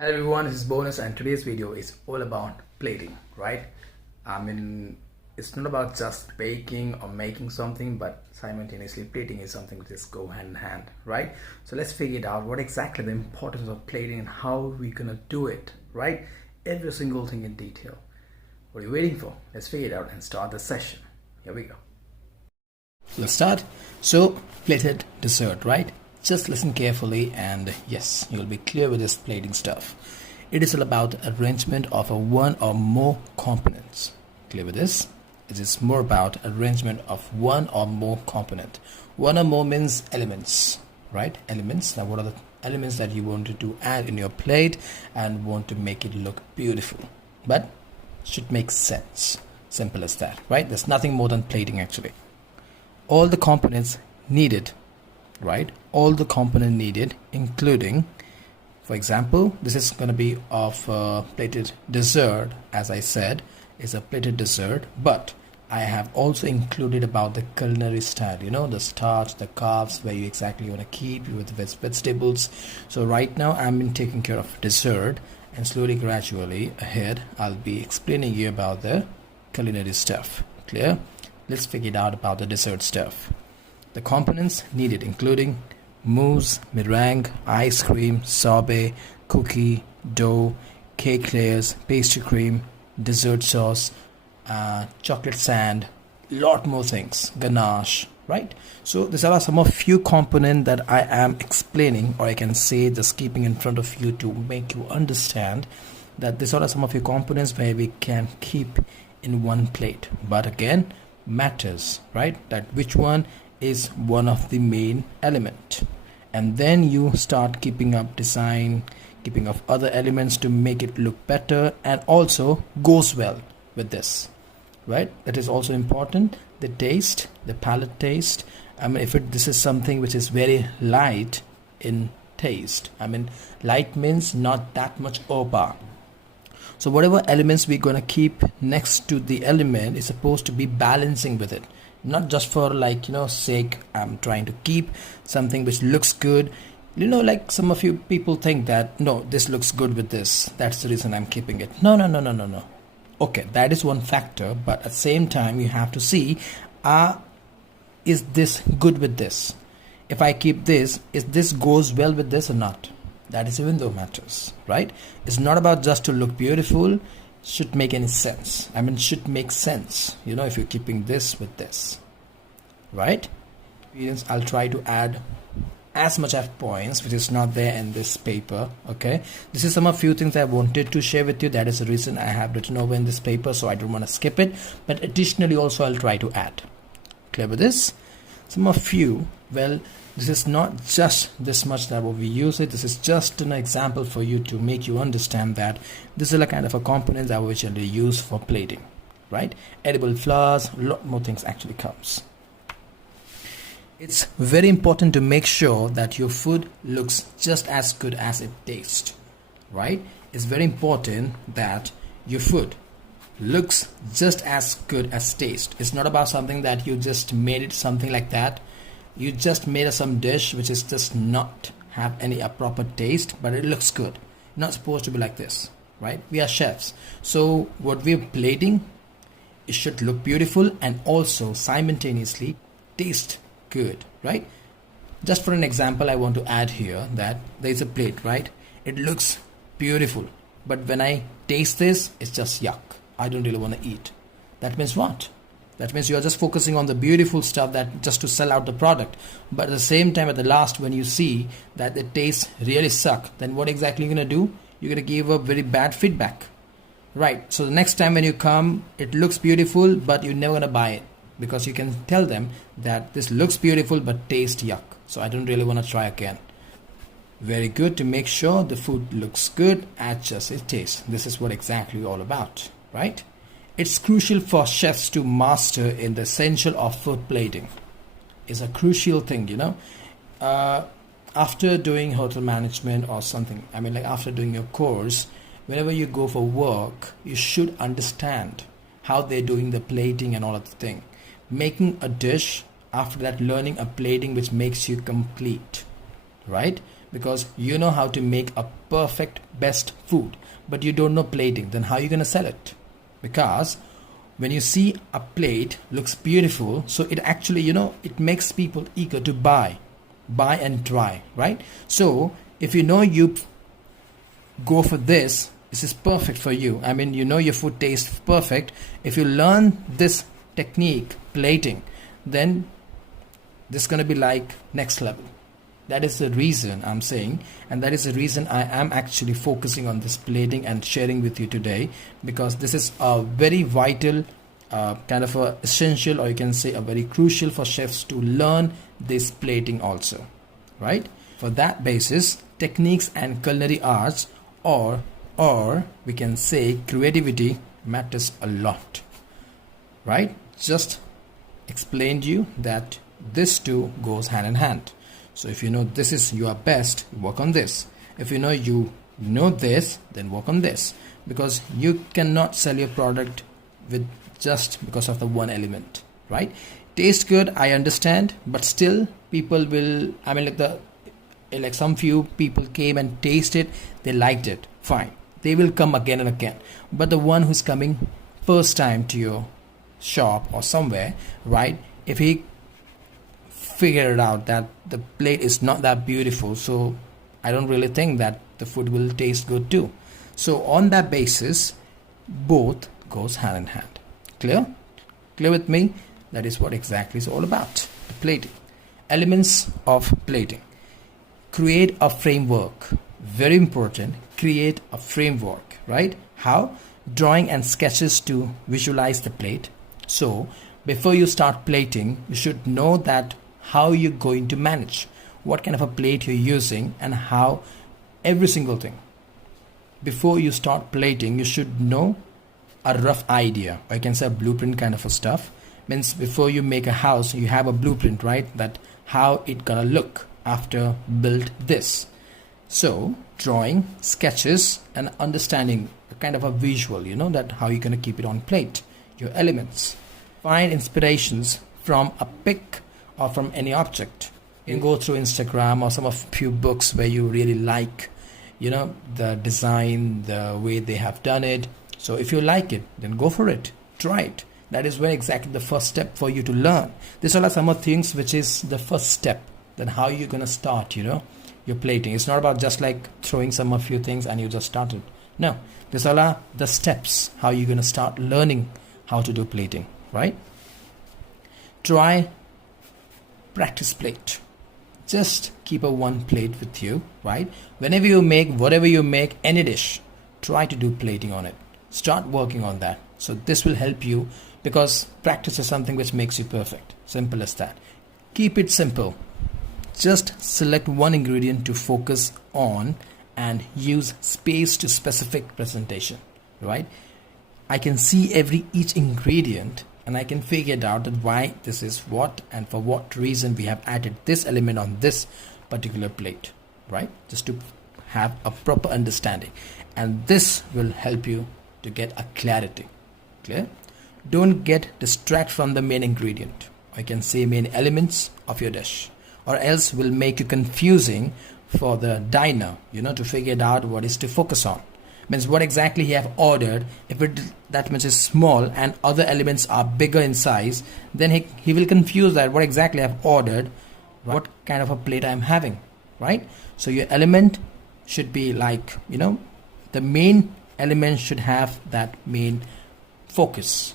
Hello everyone, this is Bonus and today's video is all about plating, right? It's not about just baking or making something, but simultaneously plating is something that just go hand in hand, right? So let's figure it out what exactly the importance of plating and how we're gonna do it, right? Every single thing in detail. What are you waiting for? Let's figure it out and start the session. Here we go. Let's start. So plated dessert, right? Just listen carefully and yes, you'll be clear with this plating stuff. It is all about arrangement of one or more components. Clear with this? It is more about arrangement of one or more component. One or more means elements, right? Elements. Now what are the elements that you wanted to add in your plate and want to make it look beautiful? But should make sense. Simple as that, right? There's nothing more than plating actually. All the components needed, right? All the component needed, including, for example, this is going to be of plated dessert. As I said, is a plated dessert, but I have also included about the culinary style, you know, the starch, the carbs, where you exactly want to keep with vegetables. So right now I'm been taking care of dessert, and slowly gradually ahead I'll be explaining you about the culinary stuff. Clear? Let's figure it out about the dessert stuff. The components needed including mousse, meringue, ice cream, sorbet, cookie, dough, cake layers, pastry cream, dessert sauce, chocolate sand, lot more things, ganache, right? So these are some of few components that I am explaining, or I can say just keeping in front of you to make you understand that these are some of your components where we can keep in one plate. But again, matters, right? That which one is one of the main element, and then you start keeping up design, keeping up other elements to make it look better and also goes well with this, right? That is also important. The taste, the palate taste. If this is something which is very light in taste, light means not that much overpower. So whatever elements we're going to keep next to the element is supposed to be balancing with it, not just for sake. I'm trying to keep something which looks good, like some of you people think that no, this looks good with this, that's the reason I'm keeping it. No. Okay, that is one factor, but at the same time you have to see, is this good with this? If I keep this, is this goes well with this or not? That is even though matters, right? It's not about just to look beautiful, should make any sense. Should make sense, if you're keeping this with this, right? I'll try to add as much as points which is not there in this paper. Okay, this is some of few things I wanted to share with you. That is the reason I have written over in this paper, so I don't want to skip it, but additionally also I'll try to add. Clear with this? Some of you, well, this is not just this much that we use it. This is just an example for you to make you understand that this is a kind of a component that we usually use for plating, right? Edible flours, a lot more things actually comes. It's very important to make sure that your food looks just as good as it tastes, right? It's very important that your food looks just as good as taste. It's not about something that you just made it something like that. You just made some dish which is just not have any proper taste, but it looks good. Not supposed to be like this, right? We are chefs, so what we're plating, it should look beautiful and also simultaneously taste good, right? Just for an example, I want to add here that there's a plate, right? It looks beautiful, but when I taste this, it's just yuck. I don't really want to eat. That means what? That means you're just focusing on the beautiful stuff, that just to sell out the product. But at the same time, at the last, when you see that the taste really suck, then what exactly you're going to do? You're going to give a very bad feedback, right? So the next time when you come, it looks beautiful, but you're never going to buy it, because you can tell them that this looks beautiful, but tastes yuck. So I don't really want to try again. Very good to make sure the food looks good as just it tastes. This is what exactly all about, right? It's crucial for chefs to master in the essential of food plating. It's a crucial thing, after doing hotel management or something, after doing your course, whenever you go for work, you should understand how they're doing the plating and all of the thing. Making a dish, after that learning a plating which makes you complete, right? because you know how to make a perfect best food, but you don't know plating. Then how are you going to sell it? Because when you see a plate looks beautiful, so it actually, it makes people eager to buy and try, right? So if you know you go for this is perfect for you. I mean, your food tastes perfect. If you learn this technique, plating, then this is going to be like next level. That is the reason I'm saying, and that is the reason I am actually focusing on this plating and sharing with you today, because this is a very vital kind of a essential, or you can say a very crucial for chefs to learn this plating also, right? For that basis, techniques and culinary arts, or we can say creativity, matters a lot, right? Just explained you that this two goes hand in hand. So if you know this is your best, work on this. If you know this, then work on this, because you cannot sell your product with just because of the one element, right? Taste good, I understand, but still people will, I mean, like some few people came and tasted, they liked it, fine, they will come again and again. But the one who's coming first time to your shop or somewhere, right, if he figured out that the plate is not that beautiful, so I don't really think that the food will taste good too. So on that basis, both goes hand in hand. Clear with me? That is what exactly is all about. The plating, elements of plating. Create a framework, very important. Create a framework, right? How? Drawing and sketches to visualize the plate. So before you start plating, you should know that how you're going to manage, what kind of a plate you're using, and how every single thing. Before you start plating, you should know a rough idea, or you can say a blueprint kind of a stuff. Means before you make a house, you have a blueprint, right? That how it gonna look after build this. So drawing, sketches, and understanding a kind of a visual, that how you're gonna keep it on plate. Your elements. Find inspirations from a pic or from any object. You can go through Instagram or some of few books where you really like, the design, the way they have done it. So if you like it, then go for it. Try it. That is where exactly the first step for you to learn. These are some of things which is the first step. Then how you're going to start, your plating. It's not about just like throwing some of few things and you just started. No, these are the steps how you're going to start learning how to do plating, right? Try practice plate. Just keep a one plate with you, right? Whenever you make, whatever you make, any dish, try to do plating on it. Start working on that. So this will help you, because practice is something which makes you perfect. Simple as that. Keep it simple. Just select one ingredient to focus on and use space to specific presentation, right? I can see each ingredient, and I can figure it out that why this is what and for what reason we have added this element on this particular plate, right? Just to have a proper understanding, and this will help you to get a clarity. Clear? Don't get distracted from the main ingredient, or you can say main elements of your dish, or else will make you confusing for the diner, to figure it out what is to focus on. Means what exactly he have ordered. If that much is small and other elements are bigger in size, then he will confuse that what exactly I have ordered, what kind of a plate I am having, right? So your element should be like, the main element should have that main focus.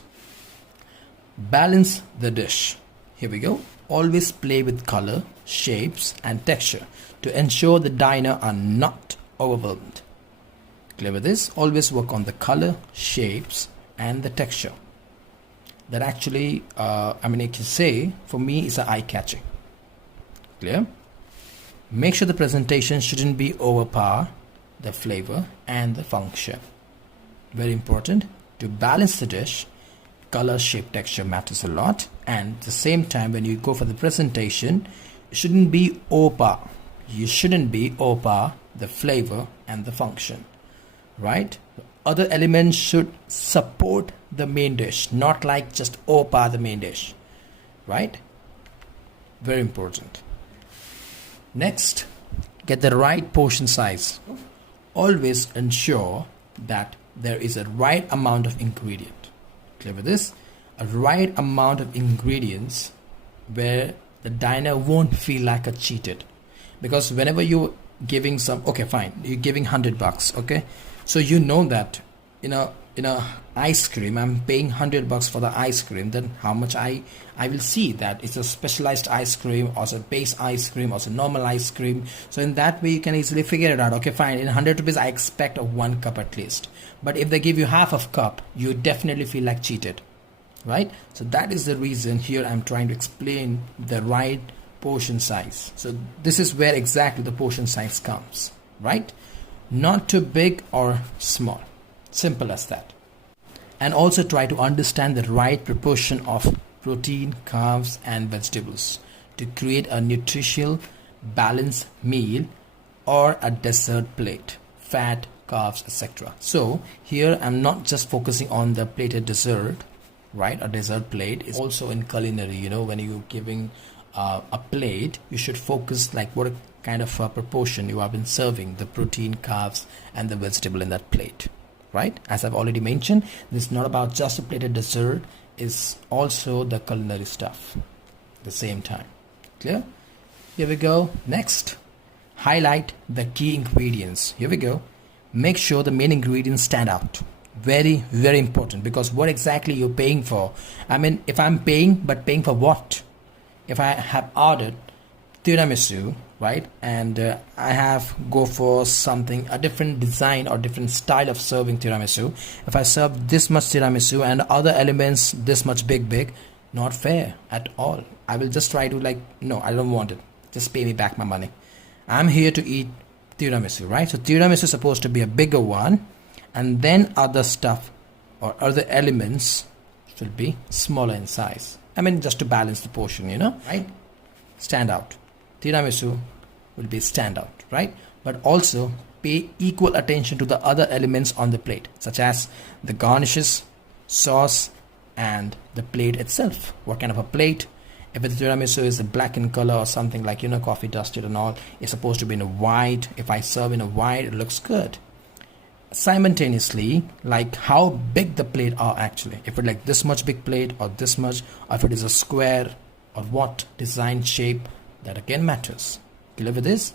Balance the dish. Here we go. Always play with color, shapes, and texture to ensure the diner are not overwhelmed. Clear with this? Always work on the color, shapes, and the texture. That actually, I can say, for me, is eye-catching. Clear? Make sure the presentation shouldn't be overpower the flavor and the function. Very important. To balance the dish, color, shape, texture matters a lot. And at the same time, when you go for the presentation, it shouldn't be overpower. You shouldn't be overpower the flavor and the function. Right? Other elements should support the main dish, not like just overpower the main dish. Right? Very important. Next, get the right portion size. Always ensure that there is a right amount of ingredient. Clear with this? A right amount of ingredients where the diner won't feel like a cheated. Because whenever you're giving some, okay fine, you're giving $100, okay, so you know that in a ice cream, I'm paying $100 for the ice cream, then how much I will see that it's a specialized ice cream or a base ice cream or a normal ice cream. So in that way you can easily figure it out. Okay fine, in 100 rupees I expect a 1 cup at least, but if they give you half of cup, you definitely feel like cheated, right? So that is the reason here I'm trying to explain the right portion size. So this is where exactly the portion size comes, right? Not too big or small, simple as that. And also try to understand the right proportion of protein, carbs and vegetables to create a nutritional balanced meal or a dessert plate, fat, carbs, etc. So here I'm not just focusing on the plated dessert, right? A dessert plate is also in culinary, you know, when you're giving a plate, you should focus like what kind of proportion you have been serving the protein, carbs and the vegetable in that plate, right? As I've already mentioned, this is not about just a plated dessert, is also the culinary stuff at the same time. Clear? Here we go. Next, highlight the key ingredients. Here we go. Make sure the main ingredients stand out. Very, very important, because what exactly you're paying for. I mean, if I'm paying, but paying for what? If I have ordered tiramisu, right, and I have go for something, a different design or different style of serving tiramisu, if I serve this much tiramisu and other elements this much big, not fair at all. I will just try to like, no, I don't want it, just pay me back my money. I'm here to eat tiramisu, right? So tiramisu is supposed to be a bigger one, and then other stuff or other elements should be smaller in size. I mean, just to balance the portion, you know, right? Stand out. Tiramisu will be stand out, right? But also pay equal attention to the other elements on the plate, such as the garnishes, sauce, and the plate itself. What kind of a plate? If the tiramisu is black in color or something like, you know, coffee dusted and all, it's supposed to be in a white. If I serve in a white, it looks good. Simultaneously, like how big the plate are actually. If it's like this much big plate or this much, or if it is a square or what design shape, that again matters. Clear with this?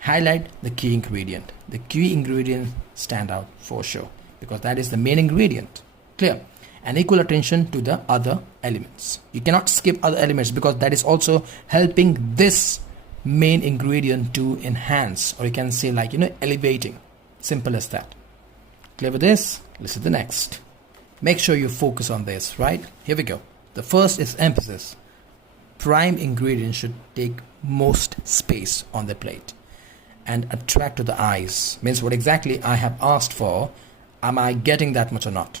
Highlight the key ingredient. The key ingredient stand out for sure, because that is the main ingredient. Clear? And equal attention to the other elements. You cannot skip other elements, because that is also helping this main ingredient to enhance, or you can say like, you know, elevating. Simple as that. Clear with this? Listen to the next. Make sure you focus on this, right? Here we go. The first is emphasis. Prime ingredient should take most space on the plate and attract to the eyes. Means what exactly I have asked for, am I getting that much or not?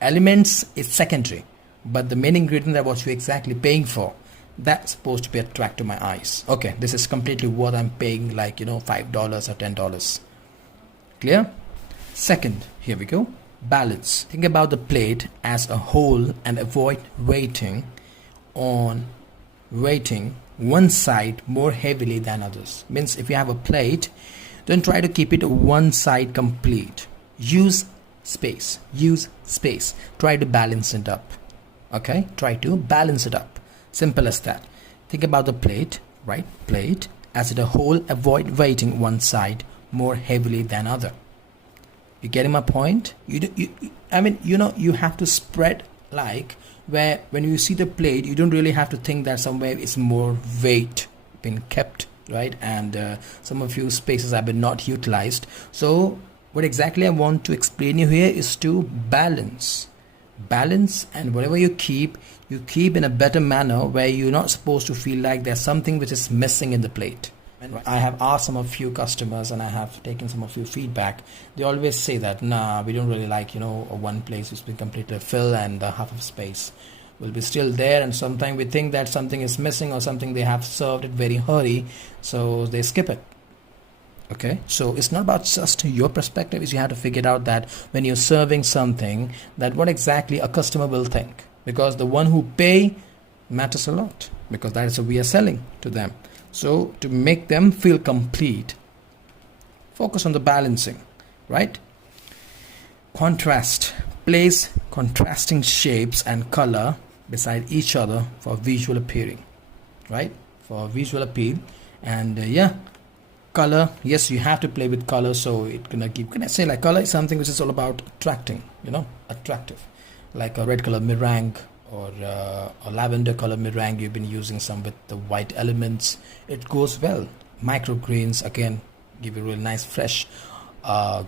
Elements is secondary, but the main ingredient that what you're exactly paying for, that's supposed to be attract to my eyes. Okay, this is completely what I'm paying, like, you know, $5 or $10. Clear? Second, here we go. Balance. Think about the plate as a whole and avoid weighting one side more heavily than others. Means if you have a plate, don't try to keep it one side complete. Use space. Try to balance it up. Okay? Try to balance it up. Simple as that. Think about the plate, right? Plate as a whole, avoid weighting one side more heavily than other. You getting my point? I mean, you know, you have to spread, like where when you see the plate, you don't really have to think that somewhere is more weight been kept, right? And some of few spaces have been not utilized. So what exactly I want to explain you here is to balance, and whatever you keep in a better manner, where you're not supposed to feel like there's something which is missing in the plate. I have asked some of few customers and I have taken some of your feedback. They always say that, nah, we don't really like, you know, one place has been completely filled and the half of space will be still there. And sometimes we think that something is missing or something they have served it very hurry, so they skip it. Okay, so it's not about just your perspective. Is you have to figure out that when you're serving something, that what exactly a customer will think, because the one who pay matters a lot, because that is what we are selling to them. So to make them feel complete, focus on the balancing, right? Contrast. Place contrasting shapes and color beside each other for visual appearing, right? For visual appeal. And yeah, color, yes, you have to play with color. So it gonna keep, can I say, like, color is something which is all about attracting, attractive, like a red color meringue or a lavender color meringue. You've been using some with the white elements, it goes well. Microgreens again give you a really nice fresh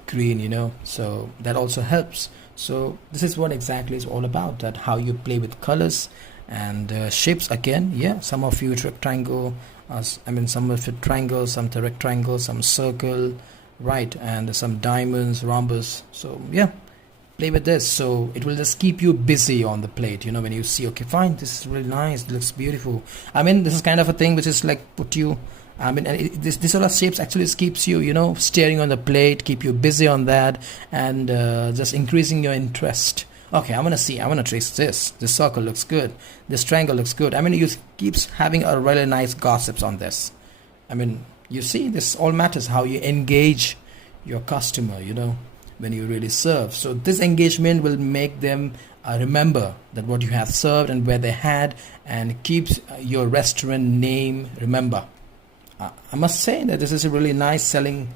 green, so that also helps. So this is what exactly is all about, that how you play with colors and shapes. Again, yeah, some of you rectangle, some of it triangle, some the rectangle, some circle, right, and some diamonds, rhombus. So yeah, play with this. So it will just keep you busy on the plate, when you see, okay, fine, this is really nice, it looks beautiful. This is kind of a thing which is like put you, this sort of shapes actually keeps you, staring on the plate, keep you busy on that, and just increasing your interest. Okay, I want to trace this circle looks good, this triangle looks good. You keeps having a really nice gossips on this. You see, this all matters how you engage your customer, when you really serve. So this engagement will make them remember that what you have served and where they had, and keeps your restaurant name remember. I must say that this is a really nice selling.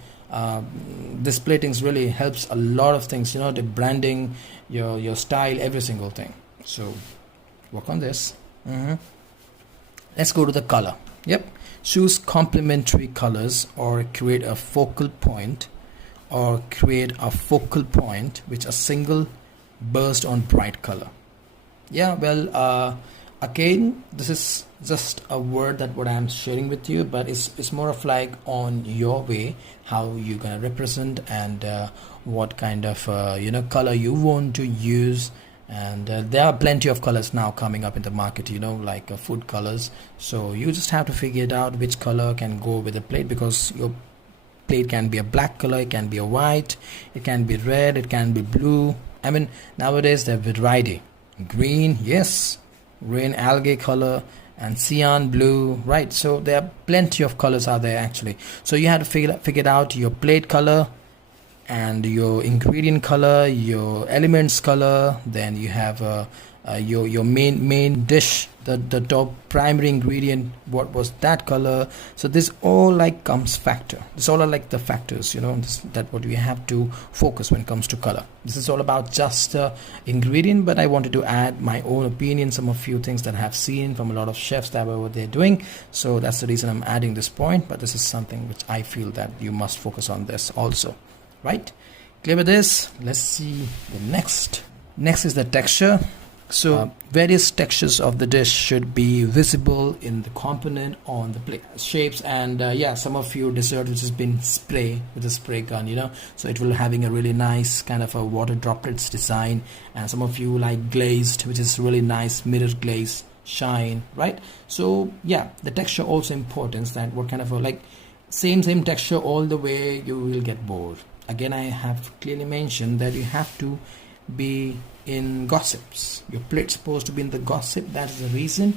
This platings really helps a lot of things, the branding, your style, every single thing. So work on this. Let's go to the color. Yep, choose complementary colors or create a focal point, which a single burst on bright color. Yeah, well, again, this is just a word that what I'm sharing with you, but it's more of like on your way, how you're gonna represent, and what kind of color you want to use. And there are plenty of colors now coming up in the market, like food colors. So you just have to figure it out which color can go with the plate, because your plate can be a black color, it can be a white, it can be red, it can be blue. Nowadays there are variety. Green, yes, green algae color, and cyan blue, right? So there are plenty of colors out there actually. So you have to figure out your plate color and your ingredient color, your elements color. Then you have your main dish, the top primary ingredient, what was that color. So this all like comes factor. This all are like the factors, that what we have to focus when it comes to color. This is all about just ingredient, but I wanted to add my own opinion, some of few things that I have seen from a lot of chefs that were what they're doing. So that's the reason I'm adding this point, but this is something which I feel that you must focus on this also, right? Clear with this? Let's see the next is the texture. So various textures of the dish should be visible in the component on the plate shapes. And some of your dessert which has been spray with a spray gun, so it will having a really nice kind of a water droplets design. And some of you like glazed, which is really nice mirror glaze shine, right? So yeah, the texture also importance, that what kind of like same texture all the way, you will get bored. Again, I have clearly mentioned that you have to be in gossips. Your plate's supposed to be in the gossip. That is the reason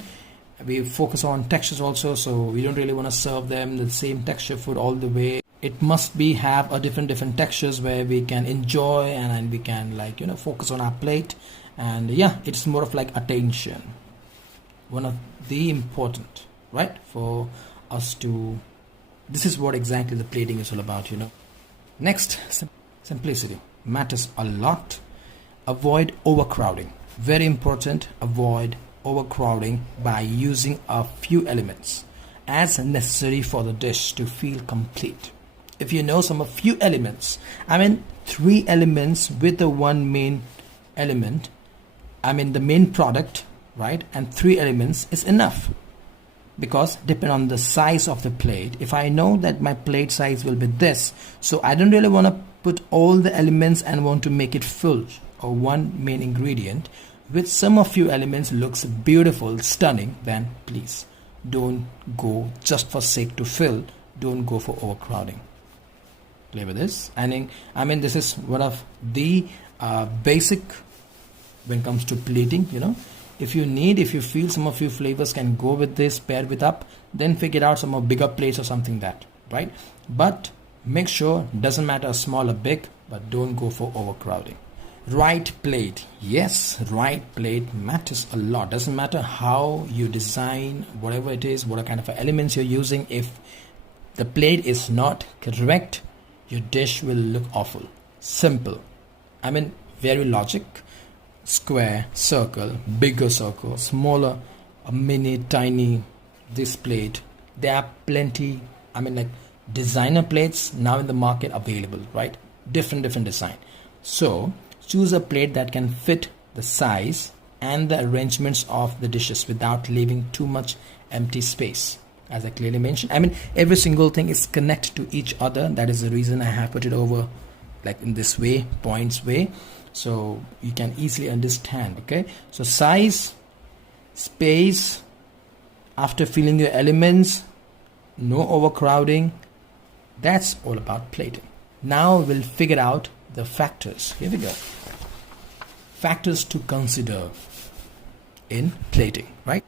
we focus on textures also. So we don't really want to serve them the same texture food all the way. It must be have a different textures where we can enjoy, and we can focus on our plate. And yeah, it's more of like attention, one of the important, right, for us to. This is what exactly the plating is all about. Next, simplicity matters a lot. Avoid overcrowding. Very important. Avoid overcrowding by using a few elements as necessary for the dish to feel complete. If you know some of few elements, 3 elements with the one main element, the main product, right, and 3 elements is enough. Because depend on the size of the plate, if I know that my plate size will be this, so I don't really want to put all the elements and want to make it full, or one main ingredient with some of few elements looks beautiful, stunning, then please don't go just for sake to fill. Don't go for overcrowding. Play with this. And this is one of the basic when it comes to plating. If you feel some of your flavors can go with this, pair with up, then figure out some more bigger plates or something that, right? But make sure, doesn't matter small or big, but don't go for overcrowding. Right plate. Yes, right plate matters a lot. Doesn't matter how you design, whatever it is, what kind of elements you're using. If the plate is not correct, your dish will look awful. Simple. I mean, very logic. Square, circle, bigger circle, smaller, a mini, tiny, this plate. There are plenty, I mean, like designer plates now in the market available, right? Different design. So choose a plate that can fit the size and the arrangements of the dishes without leaving too much empty space. As I clearly mentioned, I mean, every single thing is connected to each other. That is the reason I have put it over like in this way, points way, so you can easily understand. Okay, so size, space, after filling your elements, no overcrowding. That's all about plating. Now we'll figure out the factors. Here we go. Factors to consider in plating, right?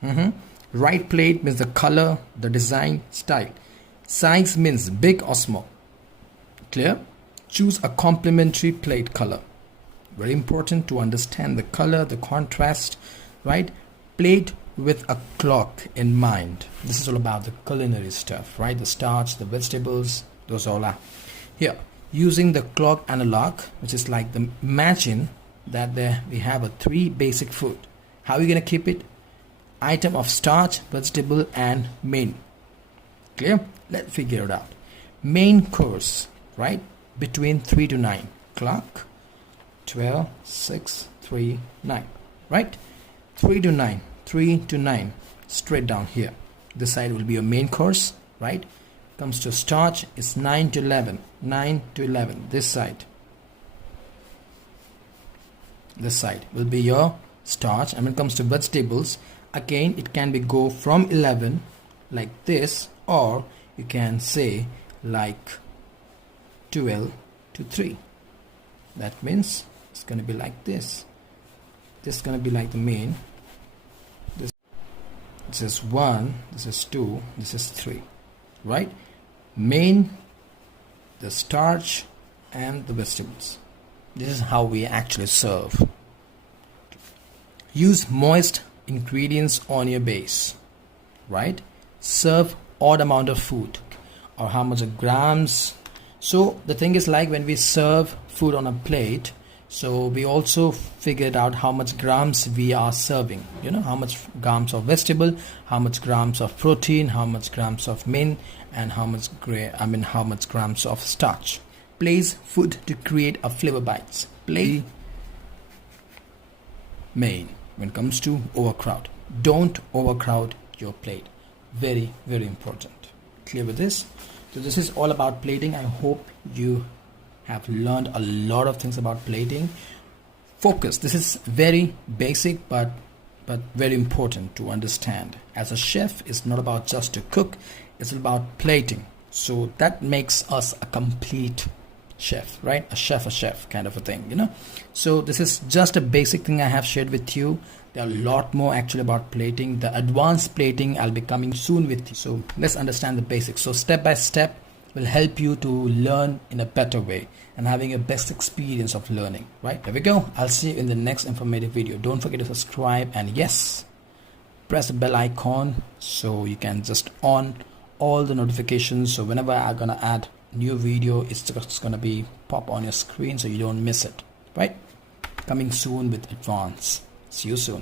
Right plate means the color, the design, style. Size means big or small. Clear? Choose a complementary plate color. Very important to understand the color, the contrast, right? Plate with a clock in mind. This is all about the culinary stuff, right? The starch, the vegetables, those all are here. Using the clock analog, which is like the, imagine that there we have a 3 basic food. How are you going to keep it? Item of starch, vegetable and main. Clear? Let's figure it out. Main course, right? Between 3 to 9. Clock, 12, 6, 3, 9. Right? 3 to 9. 3 to 9. Straight down here. This side will be your main course, right? Comes to starch, it's 9 to 11. 9 to 11. This side. This side will be your starch. And when it comes to vegetables, again it can be go from 11 like this, or you can say like 12 to 3. That means it's going to be like this. This is going to be like the main. This is 1, this is 2, this is 3, right? Main, the starch and the vegetables. This is how we actually serve. Use moist ingredients on your base, right? Serve odd amount of food, or how much of grams. So the thing is, like when we serve food on a plate, so we also figured out how much grams we are serving, you know, how much grams of vegetable, how much grams of protein, how much grams of main, and how much grams of starch. Place food to create a flavor bites. Play main. When it comes to overcrowd, don't overcrowd your plate. Very important. Clear with this? So this is all about plating. I hope you have learned a lot of things about plating. Focus. This is very basic but very important to understand. As a chef, it's not about just to cook, it's about plating. So that makes us a complete chef, right? A chef kind of a thing, you know. So this is just a basic thing I have shared with you. There are a lot more actually about plating. The advanced plating I'll be coming soon with you. So let's understand the basics. So step by step will help you to learn in a better way and having a best experience of learning, right? There we go. I'll see you in the next informative video. Don't forget to subscribe, and yes, press the bell icon so you can just on all the notifications. So whenever I'm gonna add new video, it's just gonna be pop on your screen so you don't miss it, right? Coming soon with advance. See you soon.